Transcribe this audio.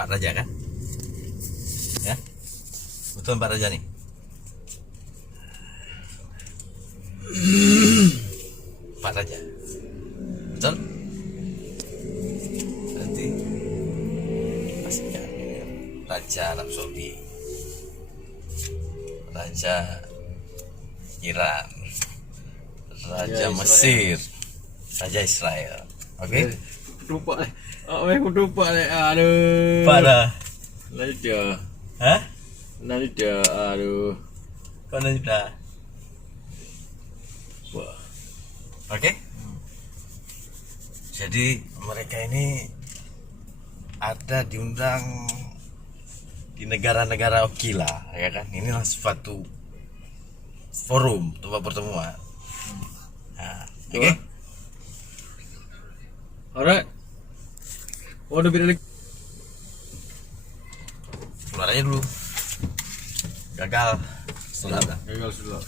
Pak Raja kan? Ya, betul Pak Raja nih. Pak Raja, betul? Berarti pastikan Raja Arab Saudi, Raja Iran, Raja Mesir, Raja Israel. Oke? Ketupak nih. Ketupak nih. Aduh. Pada, Nanti dia. hah? Nanti dia. Aduh. Kau nanti dah. Wah. Oke? Jadi mereka ini ada diundang di negara-negara oke lah, ya kan? Inilah suatu forum, tempat pertemuan. Nah, oke? Alright. Udah beda lagi. Keluar aja dulu. Gagal. Setelah Gagal sudah.